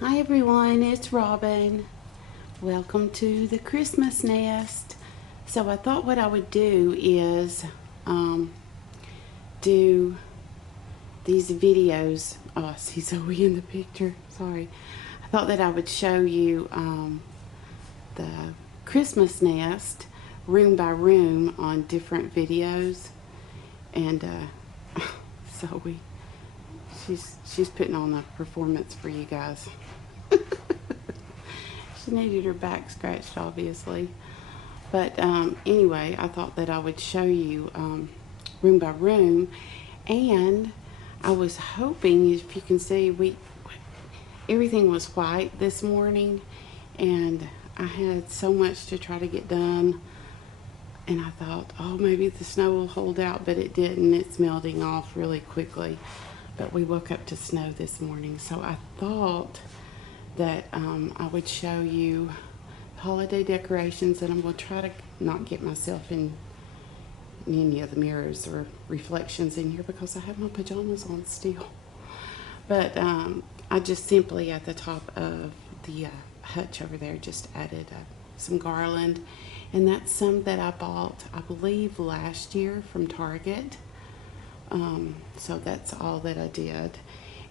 Hi everyone, it's Robin. Welcome to the Christmas nest. So I thought what I would do is do these videos. Oh, I see Zoe in the picture. Sorry. I thought that I would show you the Christmas nest room by room on different videos. And Zoe, she's putting on a performance for you guys. She needed her back scratched, obviously. But anyway, I thought that I would show you room by room. And I was hoping, if you can see, everything was white this morning. And I had so much to try to get done. And I thought, oh, maybe the snow will hold out. But it didn't. It's melting off really quickly. But we woke up to snow this morning. So I thought that I would show you holiday decorations, and I'm going to try to not get myself in any of the mirrors or reflections in here because I have my pajamas on still. But I just simply at the top of the hutch over there just added some garland, and that's some that I bought, I believe, last year from Target. So that's all that I did.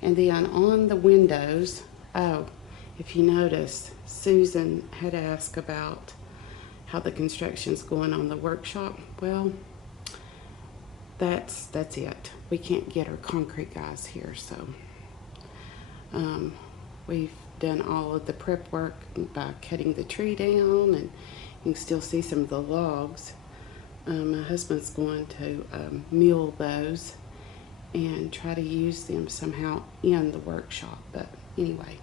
And then on the windows, oh, if you notice, Susan had asked about how the construction's going on the workshop. Well, that's it. We can't get our concrete guys here, so we've done all of the prep work by cutting the tree down, and you can still see some of the logs. My husband's going to mill those and try to use them somehow in the workshop. But anyway,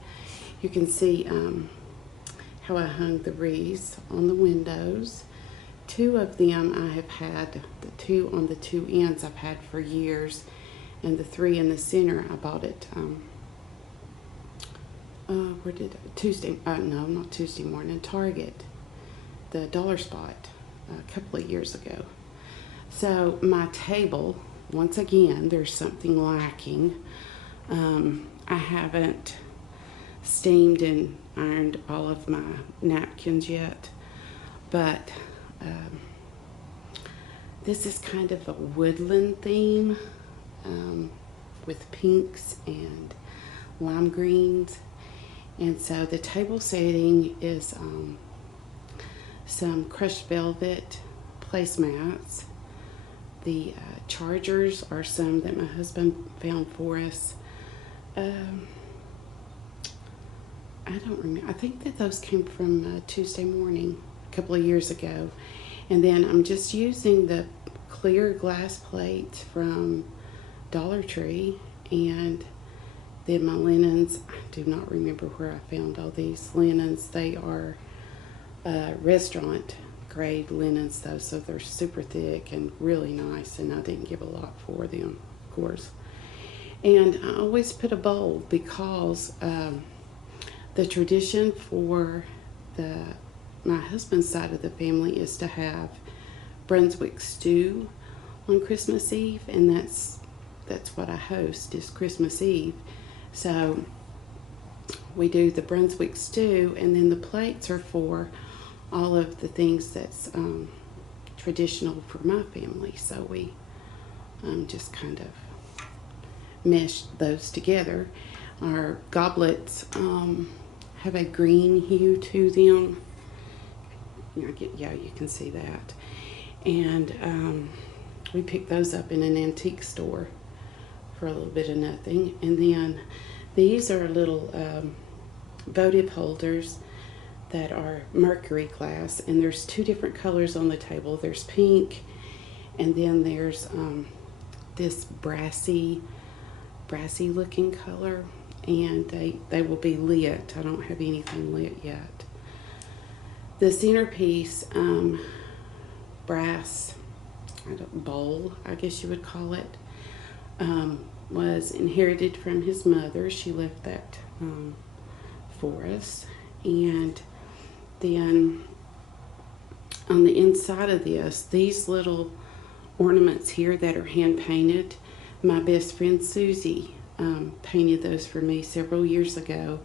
you can see how I hung the wreaths on the windows. Two of them I have had, the two on the two ends I've had for years, and the three in the center I bought it not Tuesday morning, Target, the dollar spot, a couple of years ago. So my table, once again, there's something lacking. I haven't steamed and ironed all of my napkins yet, but this is kind of a woodland theme with pinks and lime greens, and so the table setting is some crushed velvet placemats. The chargers are some that my husband found for us. I don't remember. I think that those came from Tuesday morning a couple of years ago. And then I'm just using the clear glass plates from Dollar Tree. And then my linens, I do not remember where I found all these linens. They are restaurant grade linens though, so they're super thick and really nice, and I didn't give a lot for them, of course. And I always put a bowl because the tradition for my husband's side of the family is to have Brunswick stew on Christmas Eve, and that's what I host is Christmas Eve. So we do the Brunswick stew, and then the plates are for all of the things that's traditional for my family. So we just kind of meshed those together. Our goblets have a green hue to them. You can see that. And we picked those up in an antique store for a little bit of nothing. And then these are little votive holders that are mercury glass, and there's two different colors on the table. There's pink, and then there's this brassy looking color, and they will be lit. I don't have anything lit yet. The centerpiece brass bowl, I guess you would call it, was inherited from his mother. She left that for us. And then on the inside of this, these little ornaments here that are hand painted, my best friend Susie painted those for me several years ago,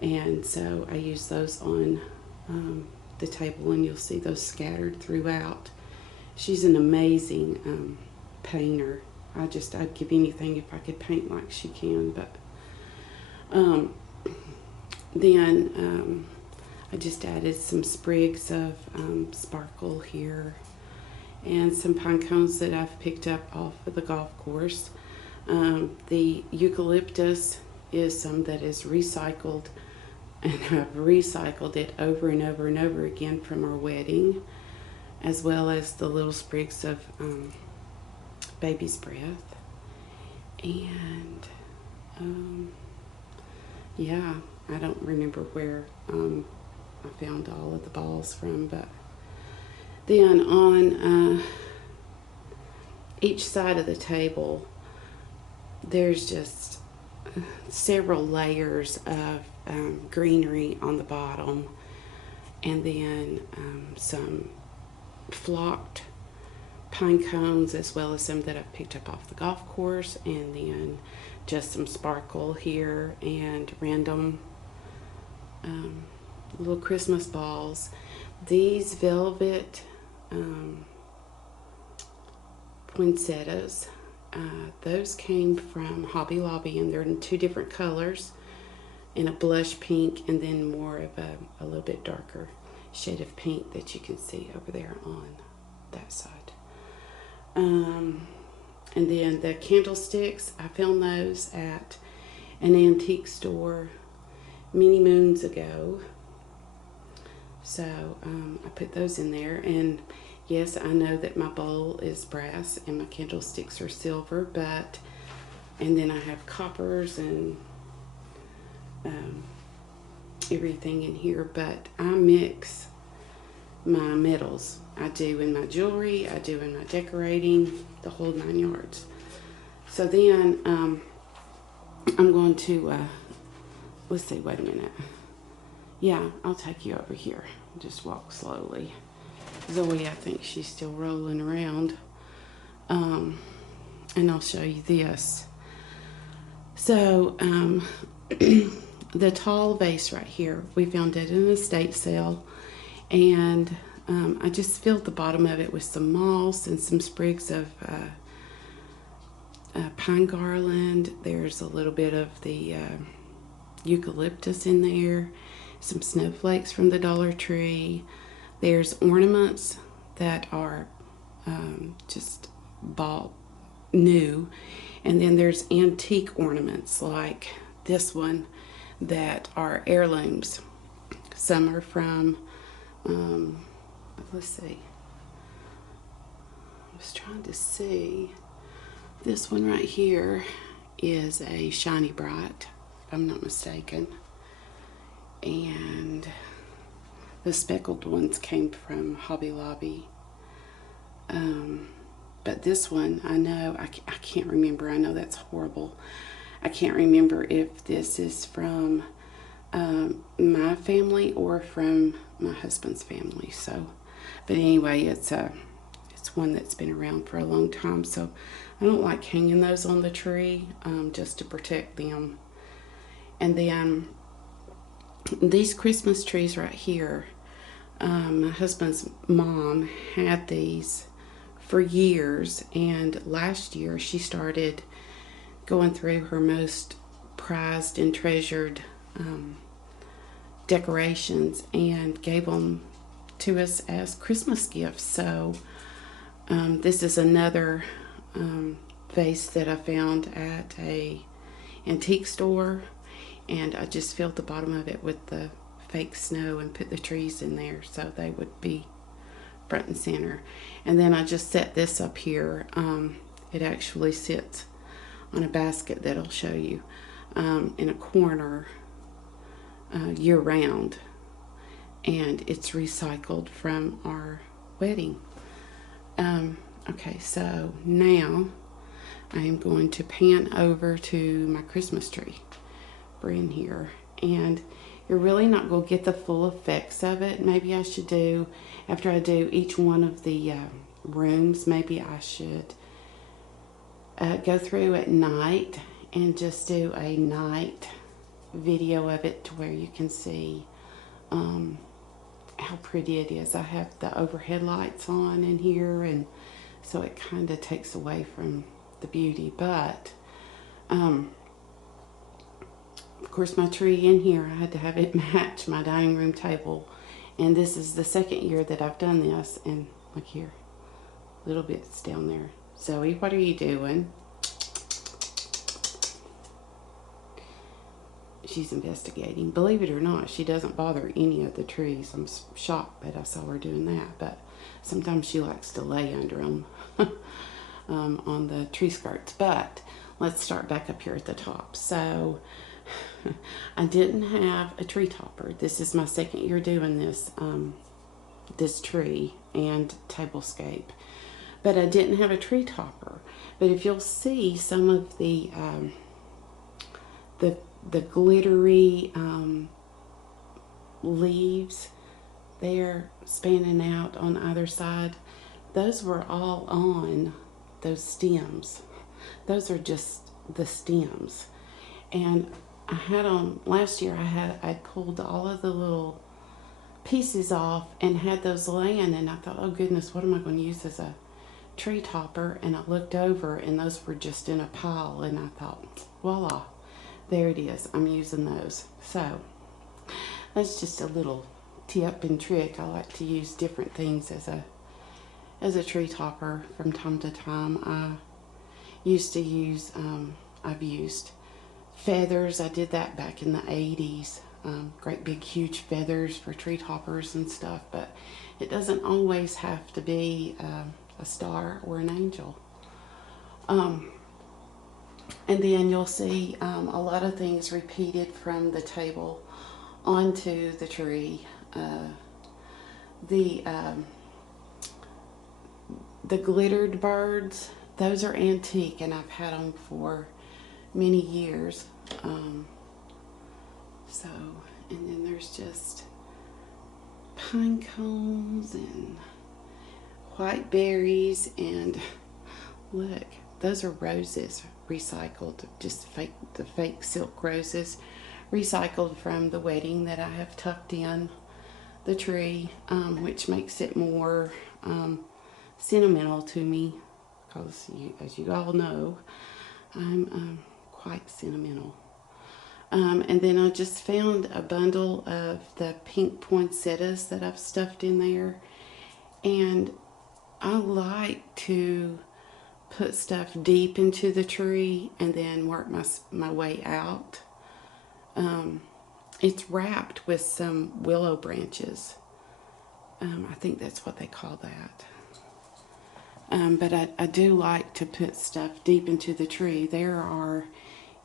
And so I use those on the table, and you'll see those scattered throughout. She's an amazing painter. I'd give anything if I could paint like she can. But then I just added some sprigs of sparkle here, and some pine cones that I've picked up off of the golf course. The eucalyptus is some that is recycled, and I've recycled it over and over and over again from our wedding, as well as the little sprigs of baby's breath. And yeah, I don't remember where I found all of the balls from, but then on each side of the table there's just several layers of greenery on the bottom, and then some flocked pine cones, as well as some that I've picked up off the golf course, and then just some sparkle here and random little Christmas balls. These velvet poinsettias, those came from Hobby Lobby, and they're in 2 different colors, in a blush pink and then more of a little bit darker shade of pink that you can see over there on that side. And then the candlesticks, I found those at an antique store many moons ago. So I put those in there, and yes, I know that my bowl is brass and my candlesticks are silver, and then I have coppers and everything in here, but I mix my metals. I do in my jewelry, I do in my decorating, the whole 9 yards. So then I'm going to, let's see, wait a minute. Yeah, I'll take you over here. Just walk slowly. Zoe, I think she's still rolling around. And I'll show you this. So, the tall vase right here, we found it in an estate sale, and I just filled the bottom of it with some moss and some sprigs of pine garland. There's a little bit of the eucalyptus in there, some snowflakes from the Dollar Tree. There's ornaments that are just bought new, and then there's antique ornaments like this one that are heirlooms. Some are from let's see, I was trying to see, this one right here is a Shiny Bright, if I'm not mistaken, and the speckled ones came from Hobby Lobby. But this one, I know, I can't remember. I know that's horrible. I can't remember if this is from my family or from my husband's family. So, but anyway, it's one that's been around for a long time. So I don't like hanging those on the tree, just to protect them. And then these Christmas trees right here, my husband's mom had these for years, and last year she started going through her most prized and treasured decorations and gave them to us as Christmas gifts. So this is another vase that I found at a antique store, and I just filled the bottom of it with the fake snow and put the trees in there so they would be front and center. And then I just set this up here. It actually sits on a basket that I'll show you in a corner year round, and it's recycled from our wedding. Okay, so now I am going to pan over to my Christmas tree for in here, and you're really not going to get the full effects of it. Maybe I should do, after I do each one of the rooms, maybe I should go through at night and just do a night video of it to where you can see how pretty it is. I have the overhead lights on in here, and so it kind of takes away from the beauty. But of course, my tree in here, I had to have it match my dining room table, and this is the second year that I've done this. And look here, little bits down there. Zoe, what are you doing? She's investigating. Believe it or not, she doesn't bother any of the trees. I'm shocked that I saw her doing that, but sometimes she likes to lay under them on the tree skirts. But let's start back up here at the top. So I didn't have a tree topper. This is my second year doing this this tree and tablescape, but I didn't have a tree topper. But if you'll see some of the glittery leaves there spanning out on either side, those were all on those stems. Those are just the stems. And I had them last year. I pulled all of the little pieces off and had those laying, and I thought, oh goodness, what am I going to use as a tree topper? And I looked over and those were just in a pile, and I thought, voila, there it is. I'm using those. So that's just a little tip and trick. I like to use different things as a tree topper from time to time. I used to use I've used feathers. I did that back in the 80s. Great big huge feathers for tree toppers and stuff, but it doesn't always have to be a star or an angel. And then you'll see a lot of things repeated from the table onto the tree. The glittered birds, those are antique, and I've had them for many years. And then there's just pine cones and white berries, and look, those are roses recycled, just the fake silk roses recycled from the wedding that I have tucked in the tree, which makes it more sentimental to me, because as you all know, I'm quite sentimental. And then I just found a bundle of the pink poinsettias that I've stuffed in there, and I like to put stuff deep into the tree and then work my way out. It's wrapped with some willow branches. I think that's what they call that. But I do like to put stuff deep into the tree. There are,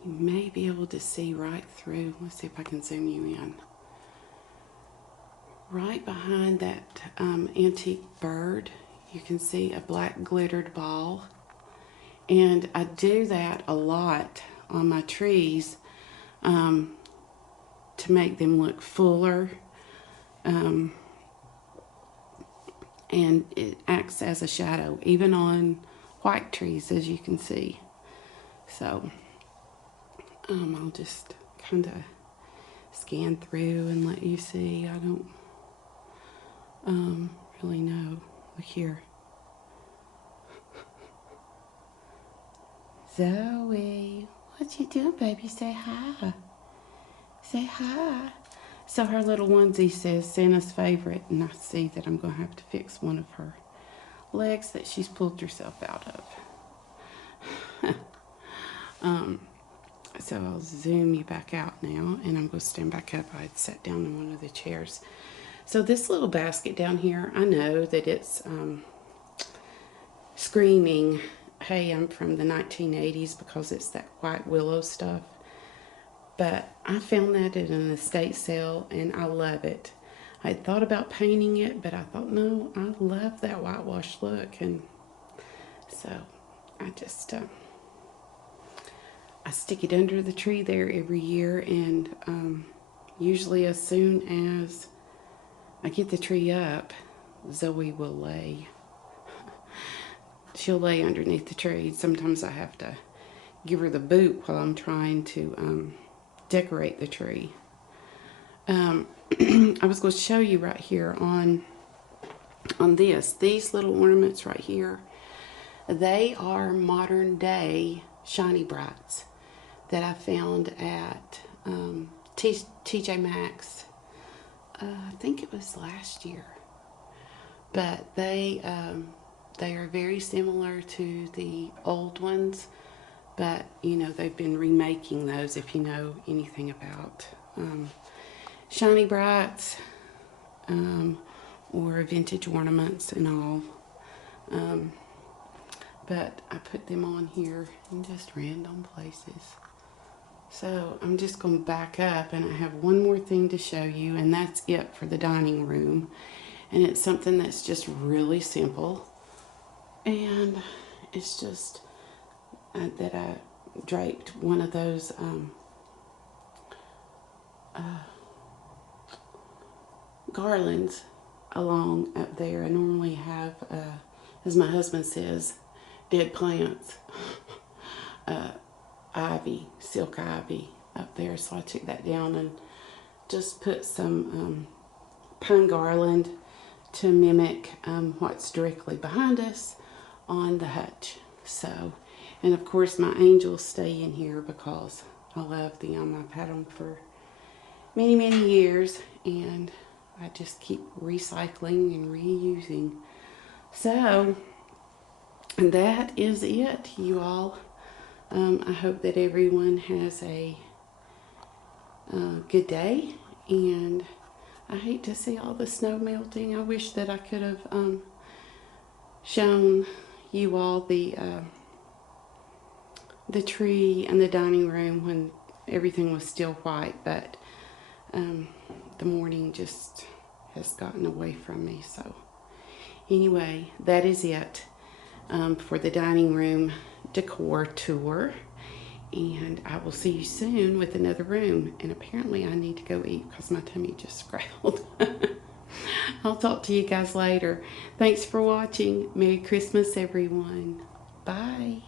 you may be able to see right through. Let's see if I can zoom you in. Right behind that antique bird, you can see a black glittered ball. And I do that a lot on my trees to make them look fuller. And it acts as a shadow, even on white trees, as you can see. So I'll just kind of scan through and let you see. I don't really know. Look here. Zoe, what you doing, baby? Say hi. Say hi. So her little onesie says Santa's favorite, and I see that I'm going to have to fix one of her legs that she's pulled herself out of. So I'll zoom you back out now, and I'm going to stand back up. I had sat down in one of the chairs. So this little basket down here, I know that it's screaming, hey, I'm from the 1980s, because it's that white willow stuff. But I found that at an estate sale, and I love it. I had thought about painting it, but I thought, no, I love that whitewash look. And so I just, I stick it under the tree there every year, and usually as soon as I get the tree up, Zoe will lay. She'll lay underneath the tree. Sometimes I have to give her the boot while I'm trying to decorate the tree. I was going to show you right here on these little ornaments right here. They are modern day shiny brights that I found at TJ Maxx. I think it was last year, but they are very similar to the old ones, but you know, they've been remaking those, if you know anything about shiny brights or vintage ornaments and all. But I put them on here in just random places. So I'm just going to back up, and I have one more thing to show you, and that's it for the dining room. And it's something that's just really simple, and it's just that I draped one of those garlands along up there. I normally have, as my husband says, dead plants, ivy, silk ivy up there. So I took that down and just put some pine garland to mimic what's directly behind us on the hutch. So, and of course my angels stay in here because I love them. I've had them for many, many years, and I just keep recycling and reusing. So that is it, you all. I hope that everyone has a good day, and I hate to see all the snow melting. I wish that I could have shown you all the tree and the dining room when everything was still white, but the morning just has gotten away from me. So anyway, that is it for the dining room decor tour, and I will see you soon with another room. And apparently I need to go eat because my tummy just growled. I'll talk to you guys later. Thanks for watching. Merry Christmas, everyone. Bye.